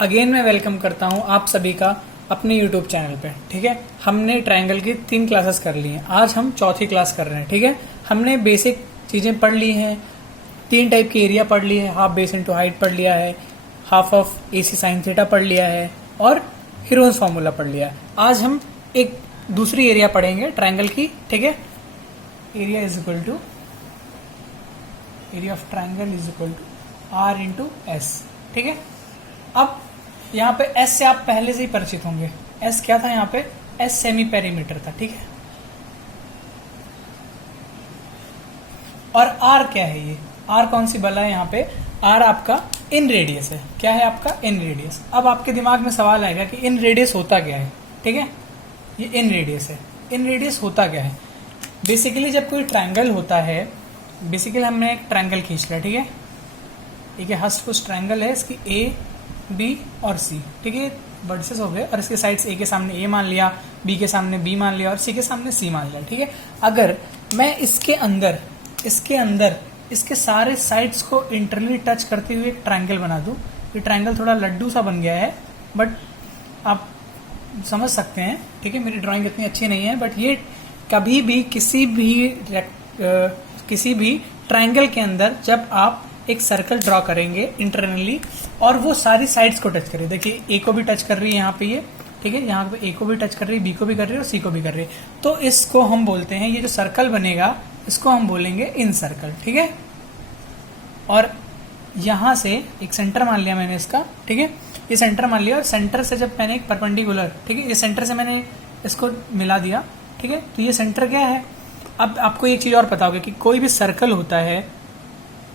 Again मैं welcome करता हूं आप सभी का अपने यूट्यूब चैनल पे। ठीक है, हमने ट्रायंगल की 3 क्लासेस कर ली हैं, आज हम चौथी क्लास कर रहे हैं। ठीक है, हमने बेसिक चीजें पढ़ ली हैं, 3 टाइप की एरिया पढ़ ली है, हाफ बेस इंटू हाइट पढ़ लिया है, half of AC sine theta पढ़ लिया है और हीरोन्स फार्मूला पढ़ लिया है। आज हम एक दूसरी एरिया पढ़ेंगे ट्रायंगल की। ठीक है, area is equal to area of triangle is equal to R into S। ठीक है, अब यहाँ पे S से आप पहले से ही परिचित होंगे। S क्या था यहाँ पे? S सेमी पेरीमीटर था। ठीक है, और R क्या है? ये R कौन सी बला है यहाँ पे? R आपका इन रेडियस है। क्या है आपका? इन रेडियस। अब आपके दिमाग में सवाल आएगा कि इन रेडियस होता क्या है? ठीक है, ये इन रेडियस है। इन रेडियस होता क्या है? बेसिकली जब कोई ट्रायंगल होता है, बेसिकली हमने एक ट्रायंगल खींच लिया। ठीक है, ठीक है, हस्तपुष्ट ट्रायंगल है, इसकी A, B और C। ठीक है, वर्टिसेस हो गए और इसके साइड्स A के सामने A मान लिया, B के सामने B मान लिया और C के सामने C मान लिया। ठीक है, अगर मैं इसके अंदर इसके सारे साइड्स को इंटरनली टच करते हुए एक ट्रायंगल बना दूं, ये ट्रायंगल थोड़ा लड्डू सा बन गया है, बट आप समझ सकते हैं। ठीक है, मेरी ड्राइंग इतनी अच्छी नहीं है, बट ये कभी भी किसी भी ट्रायंगल के अंदर जब आप एक सर्कल ड्रॉ करेंगे इंटरनली और वो सारी साइड्स को टच करें, देखिए A को भी टच कर रही है यहाँ पे ये। ठीक है, यहाँ पे A को भी टच कर रही है, B को भी कर रही है और C को भी कर रही है, तो इसको हम बोलते हैं, ये जो सर्कल बनेगा इसको हम बोलेंगे इन सर्कल। ठीक है, और यहां से एक सेंटर मान लिया मैंने इसका। ठीक है, ये सेंटर मान लिया और सेंटर से जब मैंने एक परपेंडिकुलर, ठीक है, ये सेंटर से मैंने इसको मिला दिया। ठीक है, तो ये सेंटर क्या है? अब आपको एक चीज और पता होगा कि कोई भी सर्कल होता है,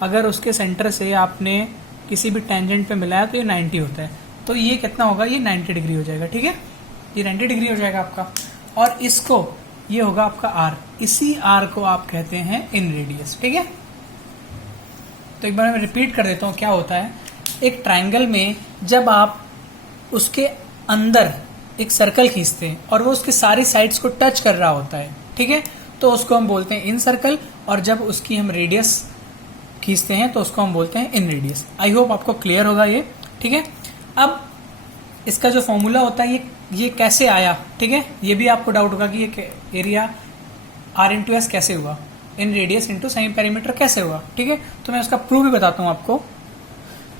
अगर उसके सेंटर से आपने किसी भी टेंजेंट पे मिलाया तो ये 90 होता है, तो ये कितना होगा? ये 90 डिग्री हो जाएगा। ठीक है, ये 90 डिग्री हो जाएगा आपका, और इसको ये होगा आपका R। इसी R को आप कहते हैं इन रेडियस। ठीक है, तो एक बार मैं रिपीट कर देता हूं क्या होता है। एक ट्रायंगल में जब आप उसके अंदर एक सर्कल खींचते हैं और वो उसके सारी साइड्स को टच कर रहा होता है, ठीक है, तो उसको हम बोलते हैं इन सर्कल, और जब उसकी हम रेडियस खींचते हैं तो उसको हम बोलते हैं इन रेडियस। आई होप आपको क्लियर होगा ये। ठीक है, अब इसका जो फॉर्मूला होता है ये कैसे आया? ठीक है, ये भी आपको डाउट होगा कि ये एरिया R इंटू S कैसे हुआ, इन रेडियस इंटू सेमी पेरीमीटर कैसे हुआ। ठीक है, तो मैं उसका प्रूफ भी बताता हूं आपको।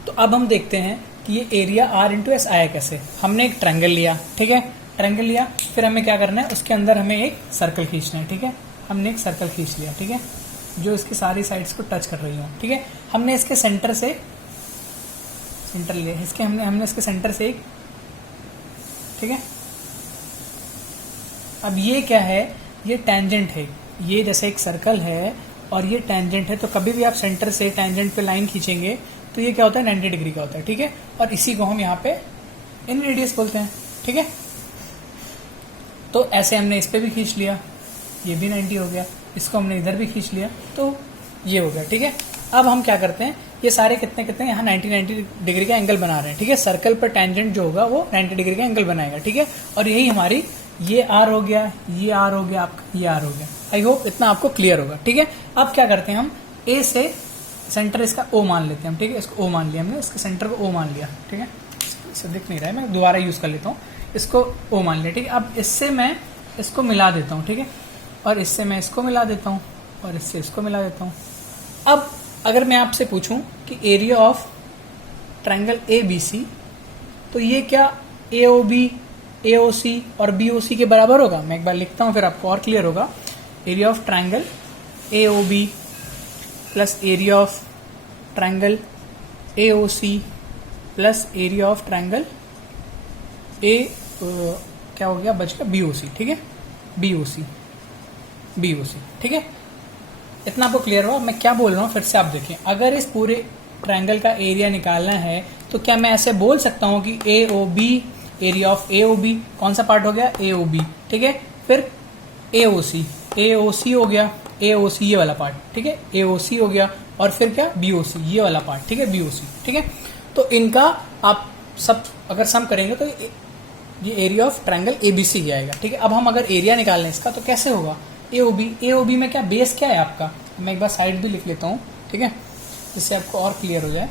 तो अब हम देखते हैं कि ये एरिया R इंटू S आया कैसे। हमने एक ट्रायंगल लिया, ठीक है, ट्रायंगल लिया, फिर हमें क्या करना है, उसके अंदर हमें एक सर्कल खींचना है। ठीक है, हमने एक सर्कल खींच लिया, ठीक है, जो इसकी सारी साइड्स को टच कर रही हो। ठीक है, हमने इसके सेंटर से सेंटर लिया, इसके हमने इसके सेंटर से एक, ठीक है, अब ये क्या है? ये टेंजेंट है। ये जैसे एक सर्कल है और ये टेंजेंट है, तो कभी भी आप सेंटर से टेंजेंट पे लाइन खींचेंगे तो ये क्या होता है? 90 डिग्री का होता है। ठीक है, और इसी को हम यहाँ पे इन रेडियस बोलते हैं। ठीक है, तो ऐसे हमने इस पे भी खींच लिया, ये भी 90 हो गया, इसको हमने इधर भी खींच लिया, तो ये हो गया। ठीक है, अब हम क्या करते हैं, ये सारे कितने यहाँ 90 डिग्री का एंगल बना रहे हैं। ठीक है, सर्कल पर टेंजेंट जो होगा वो 90 डिग्री का एंगल बनाएगा। ठीक है, और यही हमारी ये R हो गया, ये R हो गया, आपका ये R हो गया। आई होप इतना आपको क्लियर होगा। ठीक है, अब क्या करते हैं, हम A से सेंटर इसका O मान लेते हैं। ठीक है, इसको O मान लिया हमने, इसके सेंटर को O मान लिया। ठीक है, इसे दिख नहीं रहा है, मैं दोबारा यूज कर लेता हूँ, इसको O मान लिया। ठीक है, अब इससे मैं इसको मिला देता हूँ। ठीक है, और इससे मैं इसको मिला देता हूँ और इससे इसको मिला देता हूँ। अब अगर मैं आपसे पूछूं कि एरिया ऑफ ट्रायंगल ABC, तो ये क्या AOB, AOC और BOC के बराबर होगा? मैं एक बार लिखता हूं, फिर आपको और क्लियर होगा। Area of triangle AOB plus area of triangle AOC plus area of triangle क्या हो गया? बच गया BOC। ठीक है, BOC। ठीक है, इतना आपको क्लियर हुआ? मैं क्या बोल रहा हूँ फिर से आप देखें। अगर इस पूरे ट्रायंगल का एरिया निकालना है तो क्या मैं ऐसे बोल सकता हूँ कि AOB, एरिया ऑफ AOB कौन सा पार्ट हो गया? AOB। ठीक है, फिर AOC हो गया, AOC ये वाला पार्ट। ठीक है, AOC हो गया, और फिर क्या? BOC ये वाला पार्ट। ठीक है, BOC। ठीक है, तो इनका आप सब अगर सम करेंगे तो ये एरिया ऑफ ट्रायंगल ABC ही आएगा। ठीक है, अब हम अगर एरिया निकालना है इसका तो कैसे होगा? AOB में क्या बेस क्या है आपका? मैं एक बार साइड भी लिख लेता हूँ, ठीक है, जिससे आपको और क्लियर हो जाए।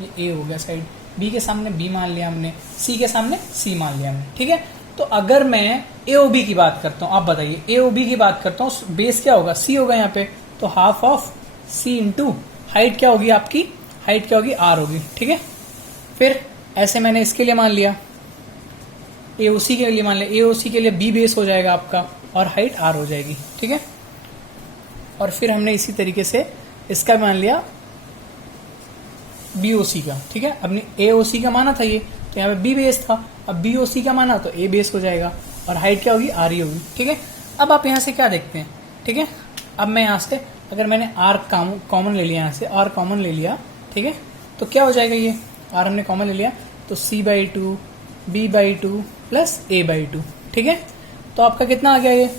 ये A हो गया साइड, बी के सामने बी मान लिया हमने, सी के सामने सी मान लिया हमने, ठीक है। तो अगर मैं ए ओ बी की बात करता हूँ, आप बताइए ए ओ बी की बात करता हूँ, बेस क्या होगा, सी होगा यहाँ पे, तो half of C into height क्या होगी आपकी, हाइट क्या होगी, आर होगी, ठीक है। फिर ऐसे मैंने इसके लिए मान लिया, ए ओ सी के लिए मान लिया, ए ओ सी के लिए बी बेस हो जाएगा आपका और हाइट आर हो जाएगी, ठीक है। और फिर हमने इसी तरीके से इसका मान लिया बी ओ सी का, ठीक है। अपने ए ओ सी का माना था ये, तो यहाँ पे बी बेस था, अब बी ओ सी का माना तो ए बेस हो जाएगा और हाइट क्या होगी, आर ही होगी, ठीक है। अब आप यहाँ से क्या देखते हैं, ठीक है। अब मैं यहाँ से अगर मैंने आर कॉमन ले लिया, यहाँ से आर कॉमन ले लिया, ठीक है, तो क्या हो जाएगा, ये आर हमने कॉमन ले लिया तो c/2 b/2 प्लस a/2, ठीक है। तो आपका कितना आ गया ये।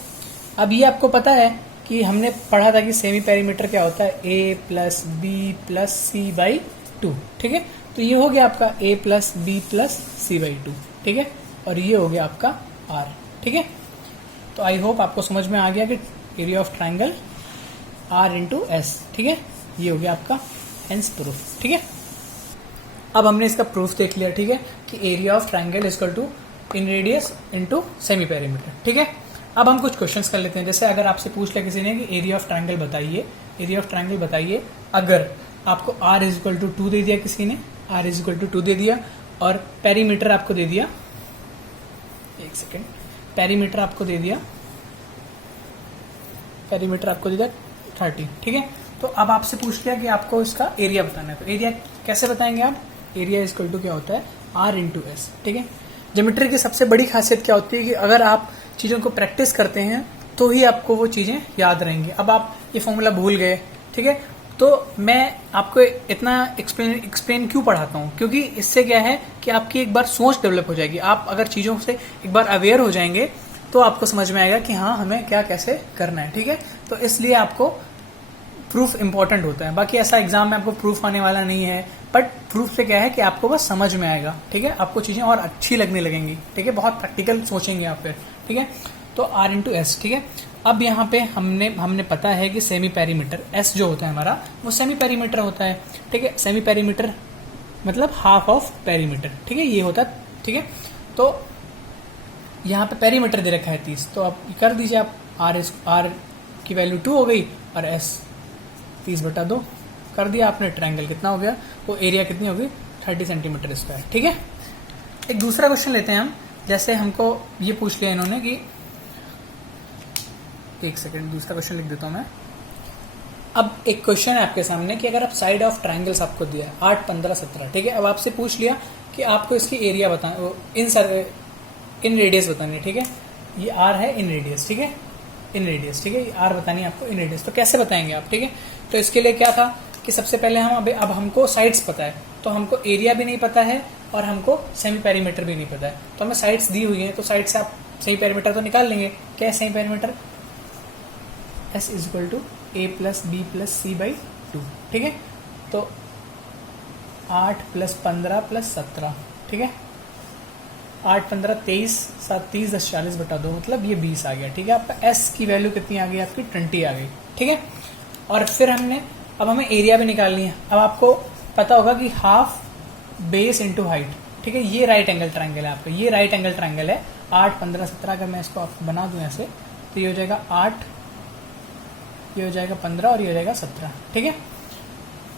अब ये आपको पता है कि हमने पढ़ा था कि सेमी पेरीमीटर क्या होता है, a plus B plus c/2, ठीक है। तो ये हो गया आपका a plus B plus c/2, ठीक है। और ये हो गया आपका r, ठीक है। तो आई होप आपको समझ में आ गया कि area of triangle r into S, ठीक है। ये हो गया आपका हेंस प्रूफ, ठीक है। अब हमने इसका प्रूफ देख लिया, ठीक है, कि area of triangle is equal to inradius into semi perimeter, ठीक है। अब हम कुछ क्वेश्चंस कर लेते हैं। जैसे अगर आपसे पूछ लिया किसी ने कि एरिया ऑफ ट्राइंगल बताइए, एरिया ऑफ ट्राइंगल बताइए, अगर आपको r इज इक्वल टू 2 दे दिया, किसी ने r इज इक्वल टू 2 दे दिया और पेरीमीटर आपको दे दिया, एक सेकेंड, पेरीमीटर आपको दे दिया 30, ठीक है। तो अब आपसे पूछ लिया कि आपको इसका एरिया बताना है, तो एरिया कैसे बताएंगे आप, एरिया इज इक्वल टू क्या होता है, r इंटू एस, ठीक है। ज्योमेट्री की सबसे बड़ी खासियत क्या होती है कि अगर आप चीज़ों को प्रैक्टिस करते हैं तो ही आपको वो चीज़ें याद रहेंगी। अब आप ये फॉर्मूला भूल गए, ठीक है, तो मैं आपको इतना एक्सप्लेन क्यों पढ़ाता हूँ, क्योंकि इससे क्या है कि आपकी एक बार सोच डेवलप हो जाएगी। आप अगर चीज़ों से एक बार अवेयर हो जाएंगे तो आपको समझ में आएगा कि हाँ हमें क्या कैसे करना है, ठीक है। तो इसलिए आपको प्रूफ इंपॉर्टेंट होता है। बाकी ऐसा एग्जाम में आपको प्रूफ आने वाला नहीं है, बट प्रूफ से क्या है कि आपको बस समझ में आएगा, ठीक है, आपको चीज़ें और अच्छी लगने लगेंगी, ठीक है, बहुत प्रैक्टिकल सोचेंगे आप फिर, ठीक है। तो r इंटू एस, ठीक है। अब यहाँ पे हमने पता है कि सेमी पेरीमीटर s जो होता है हमारा वो सेमी पेरीमीटर होता है, ठीक है। सेमी पेरीमीटर मतलब हाफ ऑफ पेरीमीटर, ठीक है, ये होता है, ठीक है। तो यहाँ पे पेरीमीटर दे रखा है 30, तो आप कर दीजिए आप, r की वैल्यू 2 हो गई और s 30/2 कर दिया आपने। ट्रायंगल कितना हो गया, वो एरिया कितनी होगी, 30 सेंटीमीटर स्क्वायर, ठीक है। एक दूसरा क्वेश्चन लेते हैं हम। जैसे हमको ये पूछ लिया इन्होंने कि, एक सेकेंड दूसरा क्वेश्चन लिख देता हूँ मैं। अब एक क्वेश्चन है आपके सामने कि अगर आप साइड ऑफ ट्राइंगल्स आपको दिया है 8, 15, 17, ठीक है। अब आपसे पूछ लिया कि आपको इसकी एरिया बताना, इन रेडियस बतानी है, ठीक है। ये r है इन रेडियस, ठीक है, इन रेडियस, ठीक है, ये r बतानी है आपको इन रेडियस। तो कैसे बताएंगे आप, ठीक है। तो इसके लिए क्या था कि सबसे पहले हम अब हमको साइड्स पता है, तो हमको एरिया भी नहीं पता है और हमको सेमी पेरीमीटर भी नहीं पता है। तो हमें साइड्स दी हुई हैं, तो साइड से आप सेमी पेरीमीटर तो निकाल लेंगे। क्या है semi perimeter, s is equal to a plus B plus c/2, ठीक है। तो 8 प्लस 15 प्लस 17, ठीक है, 8, 15, 23, 7, 30, 10, 40/2, मतलब ये 20 आ गया, ठीक है। आपका s की वैल्यू कितनी आ गई, आपकी 20 आ गई, ठीक है। और फिर अब हमें एरिया भी निकालनी है। अब आपको पता होगा कि हाफ बेस इंटू हाइट, ठीक है। ये राइट एंगल ट्राइंगल है आपका, ये राइट एंगल ट्राइंगल है। 8, 15, 17 अगर मैं इसको आपको बना दूं ऐसे, तो ये हो जाएगा 8, ये हो जाएगा 15 और ये हो जाएगा 17, ठीक है।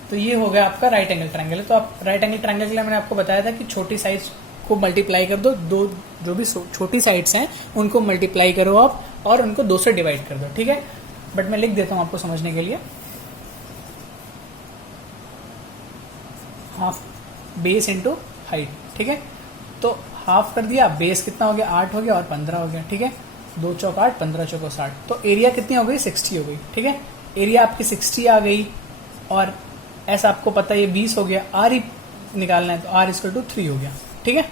तो ये हो गया आपका राइट एंगल ट्राइंगल। तो आप राइट एंगल ट्राइंगल के लिए मैंने आपको बताया था कि छोटी साइज को मल्टीप्लाई कर दो, जो भी छोटी साइड्स हैं उनको मल्टीप्लाई करो आप और उनको 2 से डिवाइड कर दो, ठीक है। बट मैं लिख देता हूं आपको समझने के लिए, हाफ बेस इंटू हाइट, ठीक है। तो हाफ कर दिया, बेस कितना हो गया, 8 हो गया और 15 हो गया, ठीक है। 2 चौक 8, 15 चौक 60, तो एरिया कितनी हो गई, 60 हो गई, ठीक है। एरिया आपकी 60 आ गई और ऐसा आपको पता है ये 20 हो गया, r ही निकालना है, तो r इक्वल टू 3 हो गया, ठीक है,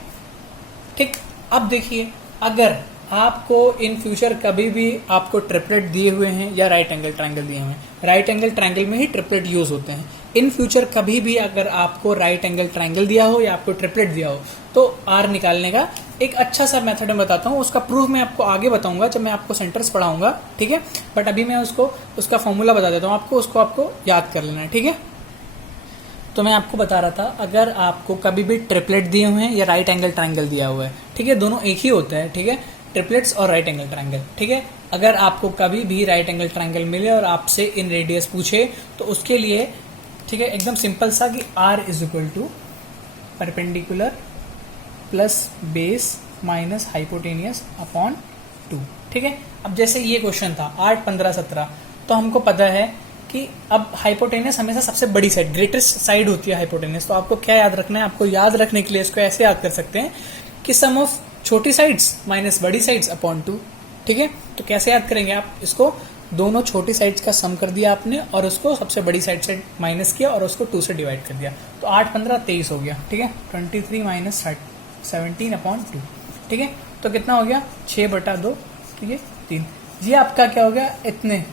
ठीक। अब देखिए, अगर आपको इन फ्यूचर कभी भी आपको ट्रिपलेट दिए हुए हैं या राइट एंगल ट्रायंगल दिए हुए हैं, राइट एंगल ट्रायंगल में ही ट्रिपलेट यूज होते हैं। इन फ्यूचर कभी भी अगर आपको राइट एंगल ट्रायंगल दिया हो या आपको ट्रिपलेट दिया हो, तो आर निकालने का एक अच्छा सा मेथड मैं बताता हूँ। उसका प्रूफ मैं आपको आगे बताऊंगा जब मैं आपको सेंटर्स पढ़ाऊंगा, ठीक है। बट अभी मैं उसका फॉर्मूला बता देता हूँ आपको, उसको आपको याद कर लेना है, ठीक है। तो मैं आपको बता रहा था, अगर आपको कभी भी ट्रिपलेट दिए हुए हैं या राइट एंगल ट्रायंगल दिया हुआ है, ठीक है, दोनों एक ही होता है, ठीक है, ट्रिपलेट्स और राइट एंगल ट्रायंगल, ठीक है। अगर आपको कभी भी राइट एंगल ट्रायंगल मिले और आपसे इन रेडियस पूछे तो उसके लिए, ठीक है, एकदम सिंपल सा कि r is equal to perpendicular plus base minus hypotenuse upon 2, ठीक है। अब जैसे ये क्वेश्चन था 8, 15, 17, तो हमको पता है कि अब हाइपोटेनियस हमेशा सबसे बड़ी साइड, ग्रेटेस्ट साइड होती है हाइपोटेनियस। तो आपको क्या याद रखना है, आपको याद रखने के लिए इसको ऐसे याद कर सकते हैं कि सम ऑफ छोटी साइड्स माइनस बड़ी साइड्स अपॉन 2, ठीक है। तो कैसे याद करेंगे आप इसको, दोनों छोटी साइड्स का सम कर दिया आपने और उसको सबसे बड़ी साइड से माइनस किया और उसको 2 से डिवाइड कर दिया, तो 8, 15, 23 हो गया, ठीक है। 23 माइनस 17 अपॉन 2, ठीक है। तो कितना हो गया 6/2, ठीक है, 3। ये आपका क्या हो गया, इतने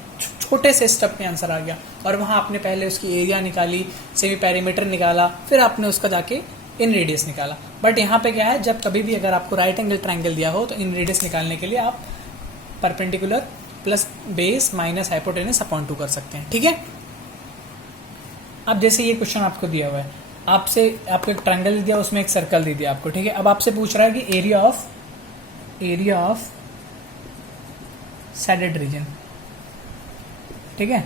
छोटे से स्टेप में आंसर आ गया। और वहां आपने पहले उसकी एरिया निकाली, सेमी पेरीमीटर निकाला, फिर आपने उसका जाके इन रेडियस निकाला। बट यहाँ पे क्या है, जब कभी भी अगर आपको राइट एंगल ट्रायंगल दिया हो तो इन रेडियस निकालने के लिए आप perpendicular plus base minus hypotenuse upon 2 कर सकते हैं, ठीक है। अब जैसे ये क्वेश्चन आपको दिया हुआ है, आपको एक ट्रायंगल दिया, उसमें एक सर्कल दे दिया आपको, ठीक है। अब आपसे पूछ रहा है कि एरिया ऑफ सैडेड रीजन, ठीक है,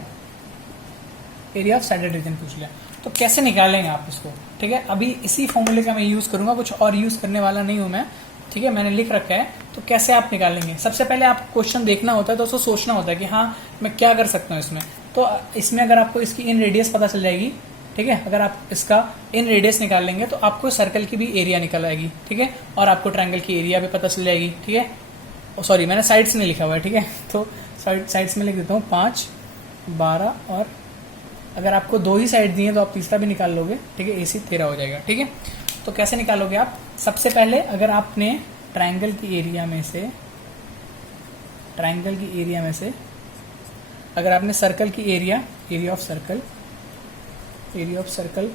एरिया ऑफ सैडेड रीजन पूछ लिया। तो कैसे निकालेंगे आप इसको, ठीक है। अभी इसी फॉर्मूले का मैं यूज करूंगा, कुछ और यूज करने वाला नहीं हूं मैं, ठीक है, मैंने लिख रखा है। तो कैसे आप निकालेंगे, सबसे पहले आप क्वेश्चन देखना होता है तो उसको सोचना होता है कि हाँ मैं क्या कर सकता हूँ इसमें। तो इसमें अगर आपको इसकी इन रेडियस पता चल जाएगी, ठीक है, अगर आप इसका इन रेडियस निकाल लेंगे तो आपको सर्कल की भी एरिया निकल आएगी, ठीक है, और आपको ट्रायंगल की एरिया भी पता चल जाएगी, ठीक है। सॉरी, मैंने साइड्स में लिखा हुआ है, ठीक है, तो साइड्स में लिख देता हूँ 5, 12, और अगर आपको 2 ही साइड दिए तो आप तीसरा भी निकाल लोगे, ठीक है, AC 13 हो जाएगा, ठीक है। तो कैसे निकालोगे आप, सबसे पहले अगर आपने ट्रायंगल की एरिया में से अगर आपने सर्कल की एरिया ऑफ सर्कल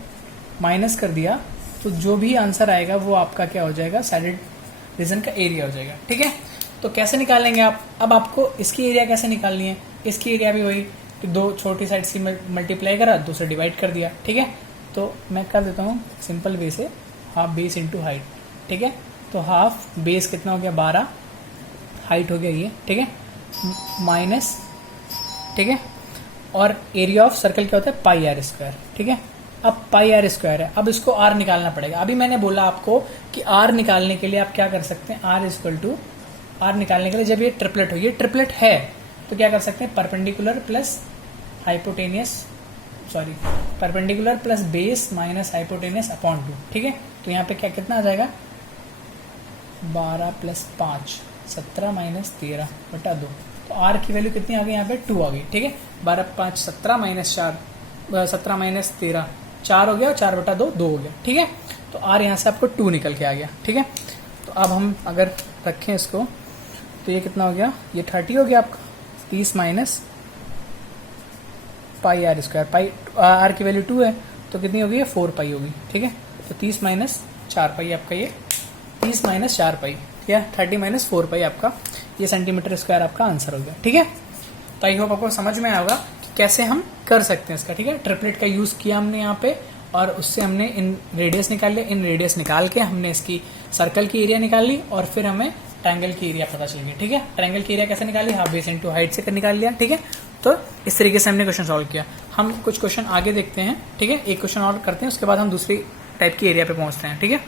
माइनस कर दिया तो जो भी आंसर आएगा वो आपका क्या हो जाएगा, सैडेड रीजन का एरिया हो जाएगा, ठीक है। तो कैसे निकालेंगे आप, अब आपको इसकी एरिया कैसे निकालनी है, इसकी एरिया भी वही कि 2 छोटी साइड से मल्टीप्लाई करा, 2 से डिवाइड कर दिया, ठीक है। तो मैं कर देता हूँ सिंपल वे से, हाफ बेस इंटू हाइट, ठीक है। तो हाफ बेस कितना हो गया 12, हाइट हो गया ये, ठीक है, माइनस, ठीक है, और एरिया ऑफ सर्कल क्या होता है πr², ठीक है। अब πr² है, अब इसको r निकालना पड़ेगा। अभी मैंने बोला आपको कि r निकालने के लिए आप क्या कर सकते हैं, r निकालने के लिए जब ये ट्रिपलेट हो, ये ट्रिपलेट है तो क्या कर सकते हैं, perpendicular plus base minus hypotenuse upon 2, ठीक है। तो यहाँ पे क्या कितना आ जाएगा, 12 + 5 17 - 13/2। तो r की वैल्यू कितनी आ गई, यहाँ पे 2 आ गई, ठीक है। 12, 5, 17 - 4 17 - 13 4 हो गया, और 4/2 2 हो गया, ठीक है। तो r यहाँ से आपको 2 निकल के आ गया, ठीक है। तो अब हम अगर रखें इसको तो ये कितना हो गया, ये 30 हो गया आपका, 30 माइनस πr², r की वैल्यू 2 है तो कितनी होगी, 4π होगी, ठीक है। तो 30 - 4π आपका, ये 30 - 4π या 30 - 4π आपका ये सेंटीमीटर स्क्वायर आपका आंसर हो गया, ठीक है। तो आई होप आपको समझ में आएगा कि कैसे हम कर सकते हैं इसका, ठीक है। ट्रिपलेट का यूज किया हमने यहाँ पे और उससे हमने इन रेडियस निकाल लिया, इन रेडियस निकाल के हमने इसकी सर्कल की एरिया निकाल ली और फिर हमें ट्रायंगल की एरिया पता चल गई, ठीक है। ट्रायंगल की एरिया कैसे निकाली, हाफ बेस इंटू हाइट से निकाल लिया, ठीक है। तो इस तरीके से हमने क्वेश्चन सॉल्व किया। हम कुछ क्वेश्चन आगे देखते हैं, ठीक है, एक क्वेश्चन और करते हैं, उसके बाद हम दूसरी टाइप की एरिया पे पहुंचते हैं, ठीक है।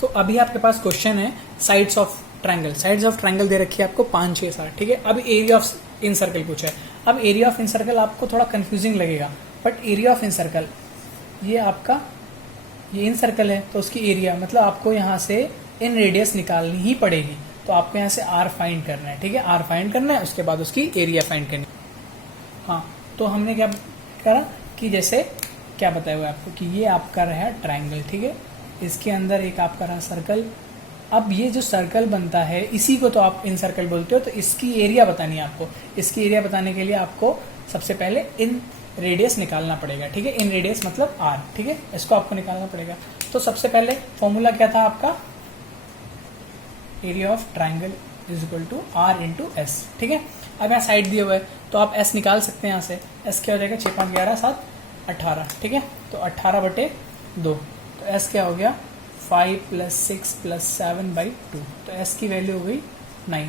तो अभी आपके पास क्वेश्चन है साइड्स ऑफ ट्रायंगल दे रखी है आपको 5, 6, 7, ठीक है। अब एरिया ऑफ इन सर्कल पूछा है। अब एरिया ऑफ इन सर्कल आपको थोड़ा कंफ्यूजिंग लगेगा, but area of in circle, ये आपका ये इन सर्कल है तो उसकी एरिया मतलब आपको यहाँ से इन रेडियस निकालनी ही पड़ेगी। तो आपको यहाँ से r फाइंड करना है, ठीक है, r फाइंड करना है, उसके बाद उसकी एरिया फाइंड करनी है। हाँ, तो हमने क्या करा कि जैसे क्या बताया हुआ है आपको कि ये आपका रहा ट्रायंगल, ठीक है, इसके अंदर एक आपका रहा सर्कल। अब ये जो सर्कल बनता है इसी को तो आप इन सर्कल बोलते हो, तो इसकी एरिया बतानी है आपको। इसकी एरिया बताने के लिए आपको सबसे पहले इन रेडियस निकालना पड़ेगा, ठीक है। इन रेडियस मतलब r, ठीक है, इसको आपको निकालना पड़ेगा। तो सबसे पहले फॉर्मूला क्या था आपका, area of triangle is equal to r into S, ठीक है। अब यहाँ साइड दिए हुए है तो आप s निकाल सकते हैं, यहाँ से s क्या हो जाएगा, 6, 5, 11, 7, 18, ठीक है। तो 18/2, तो s क्या हो गया 5 + 6 + 7/2, तो s की वैल्यू हो गई 9,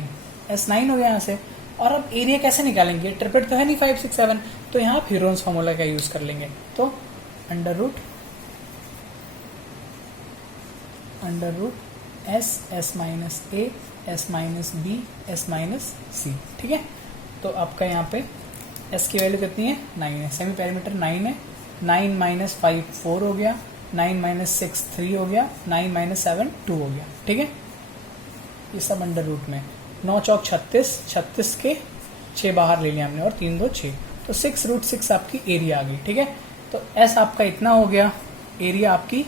s 9 हो गया यहाँ से। और अब एरिया कैसे निकालेंगे, ट्रिपलेट तो है नहीं 5 6 7, तो यहाँ आप हीरोन्स फॉर्मूला का यूज कर लेंगे, तो under root s minus a s minus b s minus c, ठीक है। तो आपका यहाँ पे s की वैल्यू कितनी है 9 है, सेमी पैरामीटर 9 है, 9 - 5 4 हो गया, 9 - 6 3 हो गया, 9 - 7 2 हो गया, ठीक है। ये सब अंडर रूट में 9 चौक 36, 36 के 6 बाहर ले लिया हमने और 3 2 6, तो 6√6 आपकी एरिया आ गई, ठीक है। तो s आपका इतना हो गया, एरिया आपकी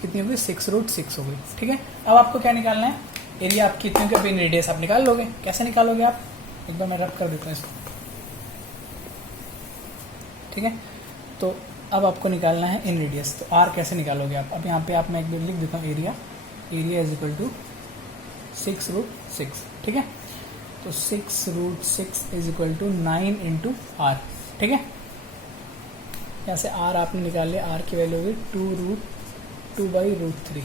कितनी होगी 6√6 हो गई, ठीक है। अब आपको क्या निकालना है, एरिया आपकी इतनी होगी, अब इन रेडियस आप निकाल लोगे। कैसे निकालोगे आप, एक बार मैं रब कर देता हूँ इसको, ठीक है। तो अब आपको निकालना है इन रेडियस, तो r कैसे निकालोगे आप, अब यहाँ पे आप मैं एक बार लिख देता हूँ, एरिया = 6√6, ठीक है। तो 6√6 = 9 × r, ठीक है। यहाँ से r आपने निकाल लिया, r की वैल्यू होगी 2√2/√3,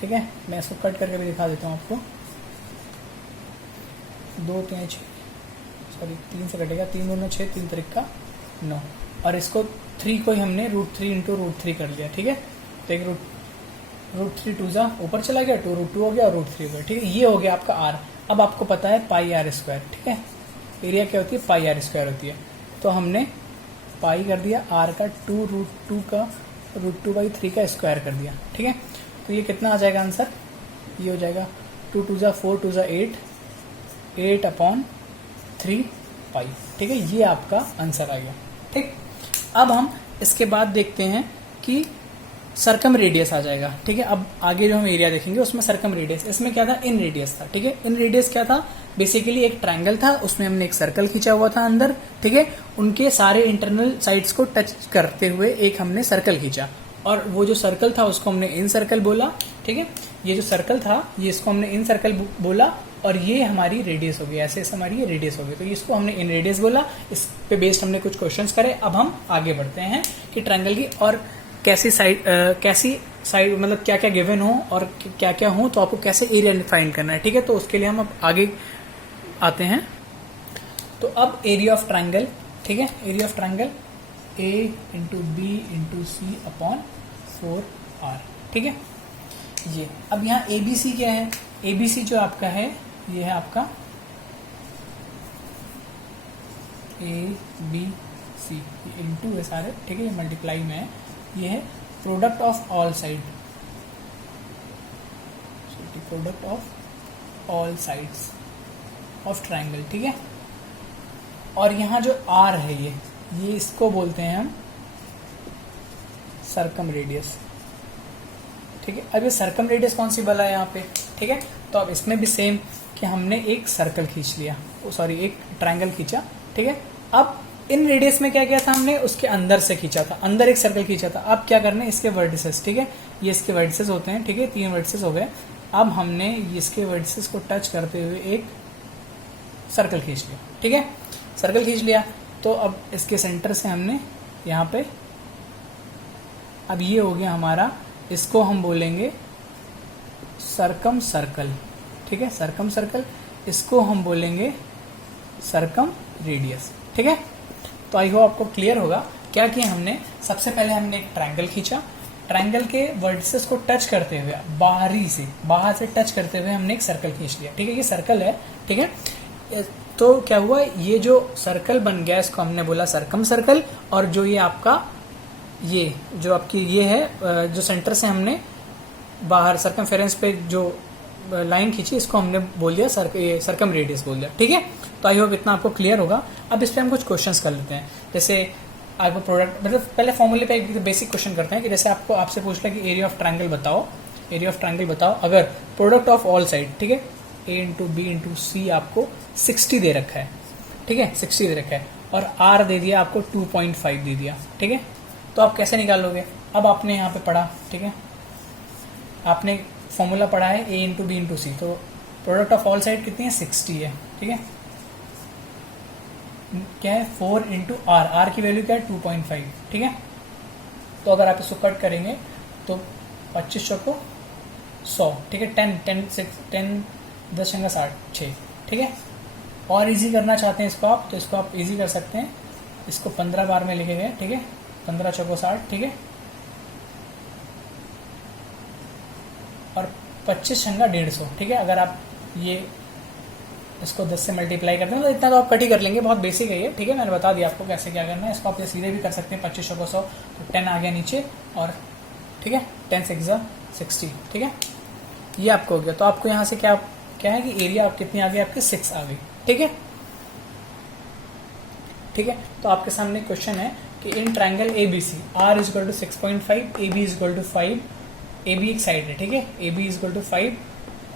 ठीक है। मैं इसको कट करके भी दिखा देता हूँ आपको, 2 3 6, सॉरी 3 से कटेगा, 3 2 6, 3 3 का 9, और इसको 3 को ही हमने √3 × √3 कर लिया, ठीक है। तो एक √3 2 जा ऊपर चला गया, 2√2 हो गया और √3 हो गया, ठीक है। ये हो गया आपका r। अब आपको पता है πr², ठीक है। एरिया क्या होती है πr² होती है, तो हमने पाई कर दिया r का 2√2 का √2/3 का स्क्वायर कर दिया, ठीक है। तो ये कितना आ जाएगा आंसर, ये हो जाएगा 2 2 जा 4 2 जा 8 8/3 पाई, ठीक है। ये आपका आंसर आ गया, ठीक। अब हम इसके बाद देखते हैं कि सरकम रेडियस आ जाएगा, ठीक है। अब आगे जो हम एरिया देखेंगे उसमें सरकम रेडियस, इसमें क्या था इन रेडियस था, ठीक है। इन रेडियस क्या था, बेसिकली एक ट्रायंगल था, उसमें हमने एक सर्कल खींचा हुआ था अंदर, ठीक है। उनके सारे इंटरनल साइड्स को टच करते हुए एक हमने सर्कल खींचा, और वो जो सर्कल था उसको हमने इन सर्कल बोला, ठीक है। ये जो सर्कल था ये इसको हमने इन सर्कल बोला, और ये हमारी रेडियस हो गई, ऐसे हमारी ये रेडियस हो गई, तो इसको हमने इन रेडियस बोला। इस पे बेस्ड हमने कुछ क्वेश्चंस करे। अब हम आगे बढ़ते हैं कि ट्रायंगल की और कैसी साइड मतलब क्या क्या गिवन हो और क्या क्या हो, तो आपको कैसे एरिया फाइंड करना है, ठीक है। तो उसके लिए हम अब आगे आते हैं। तो अब एरिया ऑफ ट्रायंगल, ठीक है, area of triangle a × b × c/4r, ठीक है। ये अब यहाँ ABC क्या है, ABC जो आपका है ये है आपका ABC, इंटू है सारे, ठीक है, ये मल्टीप्लाई में है, ये है product of all side, product of all sides of triangle, ठीक है। और यहाँ जो R है ये इसको बोलते हैं हम सरकम रेडियस, ठीक है। अब ये सरकम रेडियस कौन सी वाला है यहाँ पे, ठीक है। तो अब इसमें भी सेम कि हमने एक सर्कल खींच लिया, सॉरी एक ट्रायंगल खींचा, ठीक है। अब इन रेडियस में क्या किया था हमने, उसके अंदर से खींचा था, अंदर एक सर्कल खींचा था। अब क्या करना है, इसके वर्टिसेस, ठीक है, ये इसके वर्टिसेस होते हैं, ठीक है, 3 वर्टिसेस हो गए। अब हमने इसके वर्टिसेस को टच करते हुए एक सर्कल खींच लिया, ठीक है, सर्कल खींच लिया। तो अब इसके सेंटर से हमने यहाँ पे, अब ये हो गया हमारा, इसको हम बोलेंगे सरकम सर्कल, ठीक है, सरकम सर्कल, इसको हम बोलेंगे सरकम रेडियस, ठीक है। तो आई होप आपको क्लियर होगा क्या किया हमने। सबसे पहले हमने एक ट्रायंगल खींचा, ट्रायंगल के वर्टिसेस को टच करते हुए बाहर से टच करते हुए हमने एक सर्कल खींच लिया, ठीक है, ये सर्कल है, ठीक है। तो क्या हुआ, ये जो सर्कल बन गया इसको हमने बोला सरकम सर्कल, और जो ये आपका ये जो आपकी ये है जो सेंटर से हमने बाहर सरकमफेरेंस पे जो लाइन खींची इसको हमने बोल दिया सरकम रेडियस बोल दिया, ठीक है। तो आई होप इतना आपको क्लियर होगा। अब इस पर हम कुछ क्वेश्चंस कर लेते हैं, जैसे आपको प्रोडक्ट, मतलब पहले फॉर्मूले पे एक बेसिक क्वेश्चन करते हैं कि जैसे आपसे पूछ लिया कि एरिया ऑफ ट्रायंगल बताओ, अगर प्रोडक्ट ऑफ ऑल साइड, ठीक है, a × b × c आपको 60 दे रखा है, ठीक है, 60 दे रखा है, और r दे दिया आपको 2.5 दे दिया, ठीक है। तो आप कैसे निकालोगे, अब आपने यहाँ पे पढ़ा, ठीक है, आपने फॉर्मूला पढ़ा है a × b × c, तो प्रोडक्ट ऑफ ऑल साइड कितनी है 60 है, ठीक है। क्या है 4 इंटू आर, आर की वैल्यू क्या है 2.5, ठीक है। तो अगर आप इसको कट करेंगे तो 25 चौको 100, ठीक है। 10 10 छंगा 60, ठीक है। और इजी करना चाहते हैं इसको आप, तो इसको आप इजी कर सकते हैं, इसको 15 बार में लिखे गए, ठीक है। 15 चौको 60, ठीक है। और 25 छंगा 150, ठीक है। अगर आप ये इसको 10 से मल्टीप्लाई करते हैं तो इतना तो आप कट ही कर लेंगे, बहुत बेसिक है ये, ठीक है। मैंने बता दिया आपको कैसे क्या करना है। इसको आप सीधे भी कर सकते हैं, 25 चौको 100, तो 10 आ गया नीचे, और ठीक है 10 6 60, ठीक है। ये आपको हो गया। तो आपको यहाँ से क्या है कि एरिया आप कितनी आ गई, आपके 6 आ गई, ठीक है। ठीक है, तो आपके सामने क्वेश्चन है कि in triangle A B C R is equal to 6.5, A B is equal to 5, A B एक साइड है, ठीक है। A B is equal to 5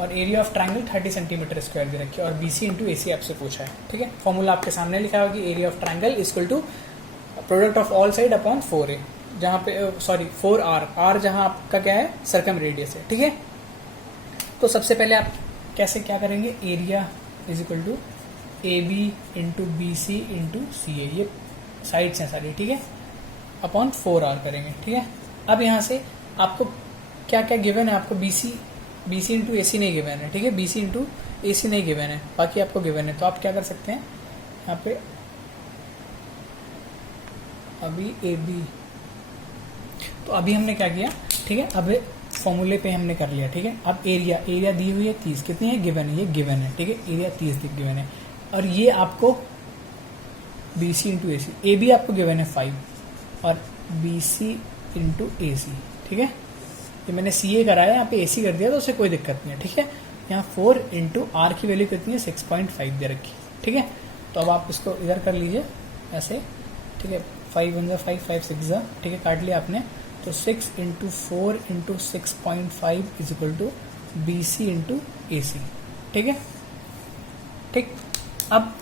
और area of triangle 30 centimetre square दे रखी है, और बी सी इंटू ए सी आपसे पूछा है, ठीक है। फॉर्मूला आपके सामने लिखा हुआ कि area of triangle is equal to product of all side upon 4a, जहाँ पे 4r, r जहाँ आपका क्या है सर्कम रेडियस है, ठीक है। तो सबसे पहले आप कैसे क्या करेंगे, area is equal to A B into B C into C A, ये साइड्स हैं सारी, ठीक है, अपॉन 4r करेंगे, ठीक है। अब यहाँ से आपको क्या क्या गिवन है, आपको बी सी इंटू ए सी नहीं गिवन है, ठीक है। बी सी इंटू ए सी नहीं गिवन है, बाकी आपको गिवन है। तो आप क्या कर सकते हैं यहाँ पे, अभी ए बी, तो अभी हमने क्या किया, ठीक है। अब फॉर्मूले पे हमने कर लिया, ठीक है। अब एरिया दी हुई है 30, कितनी है गिवन है, ये गिवन है, ठीक है। एरिया 30 गिवन है, और ये आपको B C into A C, A B आपको गिवन है 5 और B C into A C, ठीक है। ये मैंने सी ए कराया, यहाँ पे ए सी कर दिया, तो उससे कोई दिक्कत नहीं है, ठीक है। यहाँ 4 इंटू आर की वैल्यू कितनी है 6.5 दे रखी, ठीक है। तो अब आप इसको इधर कर लीजिए ऐसे, ठीक है। 5 1 5 5 6, ठीक है, काट लिया आपने। तो 6 into 4 into 6.5 is equal to B C into A C, ठीक है, ठीक। अब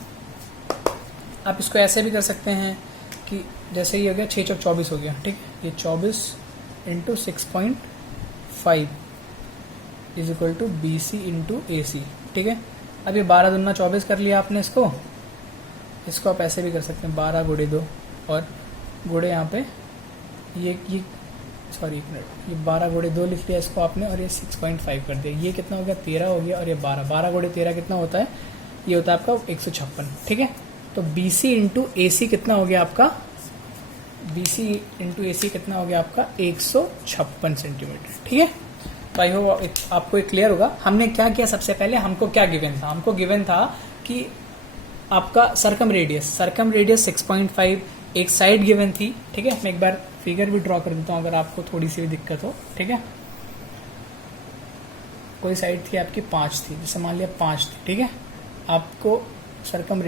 आप इसको ऐसे भी कर सकते हैं कि जैसे ये हो गया 6 चौक 24 हो गया, ठीक है। ये 24 into 6.5 is equal to B C into A C, ठीक है। अब ये 12 दूना 24 कर लिया आपने, इसको आप ऐसे भी कर सकते हैं, 12 गुड़े 2 और गुड़े यहाँ पे ये सॉरी एक मिनट, ये 12 गुड़े 2 लिख लिया इसको आपने, और ये 6.5 कर दिया। ये कितना हो गया 13 हो गया, और ये 12 गुड़े 13 कितना होता है, ये होता है आपका 156, ठीक है। तो बी सी इंटू ए सी कितना हो गया आपका, बी सी इंटू ए सी कितना हो गया आपका 156 सेंटीमीटर, ठीक है। तो आई होप आपको एक क्लियर होगा। हमने क्या किया, सबसे पहले हमको क्या गिवन था, हमको गिवन था कि आपका सर्कम रेडियस 6.5 एक साइड गिवन थी, ठीक है। मैं एक बार फिगर भी ड्रॉ कर देता हूँ अगर आपको थोड़ी सी भी दिक्कत हो, ठीक है। कोई साइड थी आपकी 5 थी, जैसे मान लिया 5 थी, ठीक है। आपको सर्कम